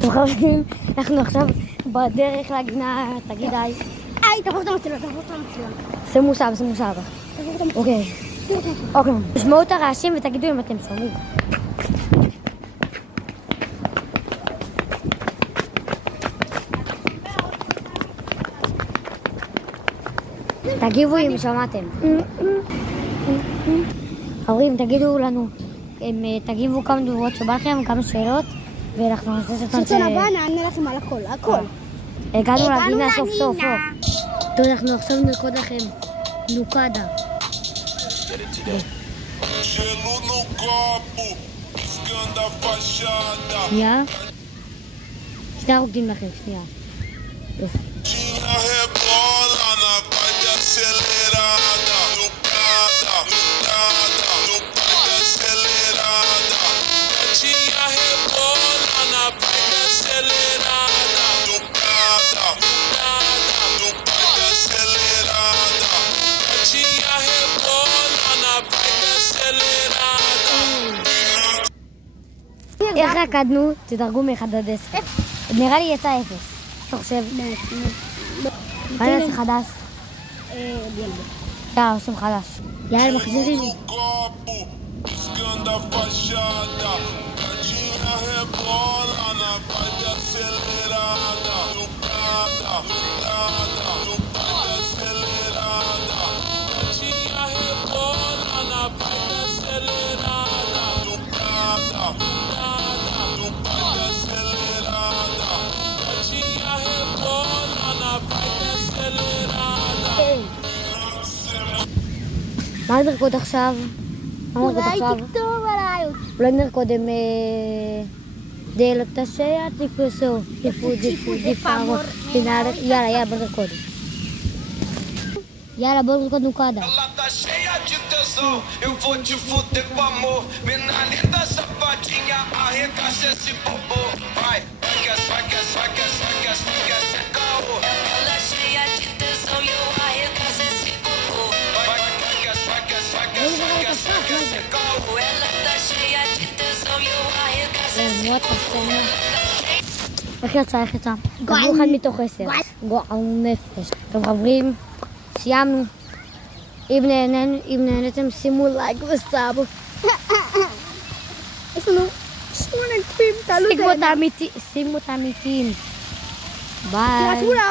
אתם חברים, אנחנו עכשיו בדרך לגינה, תגיד היי. היי, תעבור את המצלמה, תעבור את המצלמה. שימו סבא, שימו סבא. אוקיי. אוקיי. תשמעו את הרעשים ותגידו אם אתם שומעים. תגיבו אם שמעתם. חברים, תגידו לנו, תגיבו כמה תגובות שבא לכם, כמה שאלות, ואנחנו נעשה סרטון בסרטון הבא נענה לכם על הכל, הכל. הגענו לגינה סוף סוף. טוב, אנחנו עכשיו נרקוד לכם נוקדה. שנייה. שנייה רוקדים לכם, שנייה. יופי. איך רקדנו? תדרגו מ-1 עד 10. נראה לי יצא 0. אתה חושב? מה נעשה חדש? יאללה, עושים חדש. יאללה, מחזירים. מה נרקוד עכשיו? אולי תכתוב עליי. אולי נרקוד עם דלת השעה תפסו תפאמור. יאללה, בוא נרקוד. יאללה, bora nunca nunca. Ela tá cheia de tesão, eu vou te fuder com amor. Mina linda, safadinha, arregaça esse popô. Vai, vai que caô. Ela cheia de tesão e eu arregaço esse popô. Vai que esse caô. Ela tá cheia de tesão e eu arregaço esse popô. איך יצא? קבלו 1 מתוך 10. גועל נפש. טוב חברים, סיימנו. אם נהנתם שימו לייק וסאב. יש לנו 8 קליפים, תעלו את זה. שימו את האמיתיים. ביי.